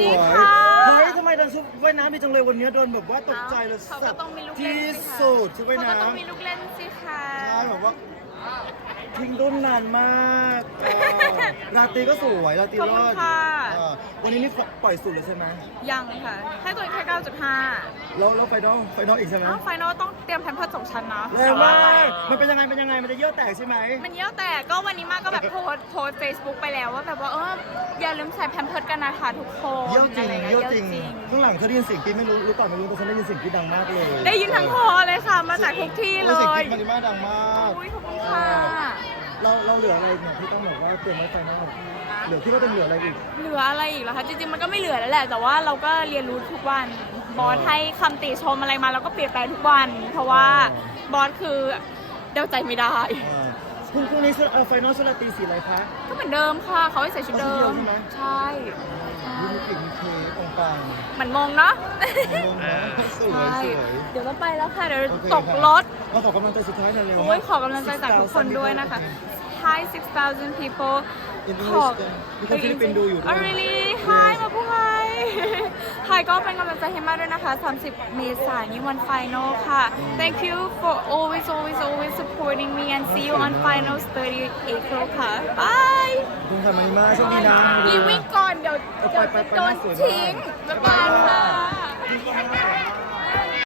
ดีวยค่ะ เฮ้ยทำไมเดินชุดว่ายน้ำดีจังเลยวันนี้เดินแบบว่าตกใจเลยเขาก็ต้องมีลูกเล่ที่นสิคะสุดชุดว่ายเขาก็น้ำต้องมีลูกเล่นสิคะใช่แบบว่าทิ้งรุ่นนานมากเออราตรีก็สวยราตรีขอบรคุอณดค่ะเออวันนี้นี่ปล่อยสุดเลยใช่ไหมยังค่ะ ให้ตัวเองแค่ 9.5แล้วแล้วไฟนอลไฟนอลอีกใช่ไหมอ้าวไฟนอลต้องเตรียมแพมเพิร์สสองชั้นนะแรงมากมันเป็นยังไงเป็นยังไงมันจะเยี่ยวแตกใช่ไหมมันเยี่ยวแต่ก็วันนี้มากก็แบบโพสต์โพสเฟซบุ๊กไปแล้วว่าแบบว่าเอออย่าลืมใส่แพมเพิร์สกันนะคะทุกคนเยี่ยวจริงอะไรงี้เยี่ยวจริงข้างหลังเธอได้ยินเสียงกรี๊ดไม่รู้รู้ก่อนไม่รู้แต่ฉันได้ยินเสียงกรี๊ดดังมากเลย ได้ยินทั้งฮอเลยค่ะมาจากทุกที่เลสีงกยรี๊ดมันมาดังมาก อุ้ยขอบคุณค่ะ เราเราเหลืออะไรเนี่ยที่ต้องแบบว่าเตรียมไว้ไฟนอลเหลือที่ว่าจะเหลืออะไรอีกเหลืออะไรอีกเหรอคะจริงๆมันก็ไม่เหลือแล้วแหละ แต่ว่าเราก็เรียนรู้ทุกวัน บอสให้คำติชมอะไรมาเราก็เปลี่ยนแปลงทุกวัน เพราะว่าบอสคือเดาใจไม่ได้ อ่าพรุ่งพรุ่งนี้ชุดเอ่อไฟนอลชุดราตรีสีอะไรคะ ก็เหมือนเดิมค่ะเขาให้ใส่ชุดเดิเอาชุดเดียวมใช่ไหม ใช่ยูนิฟิก มีเคองค์ปังเหมือนมงเนาะงงนะสวยใช่สวยเดี๋ยวเราไปแล้วค่ะ เดี๋ยวโอเคตกรถเราขอกำลังใจสุดท้ายหน่อยเร็วโอ้ยขอกำลังใจจากทุกคนด้วยนะคะ Hi 6,000 people อินโดขนีอเซียมีคนฟิลิปปินส์ดูอยู่ด้วอ๋อย really Hi มาพูด Hi Hi ก็เป็นกำลังใจให้มากด้วยนะคะ 30 เมษายนนี้วัน final ค่ะ Thank you for always always always supporting me and see you on finals 30 April ค่ะ Bye คุณค่ะมานิมาโชคดีนะรีบวิ่งก่อน โดนทิ้งบ๊ายบาณค่ะ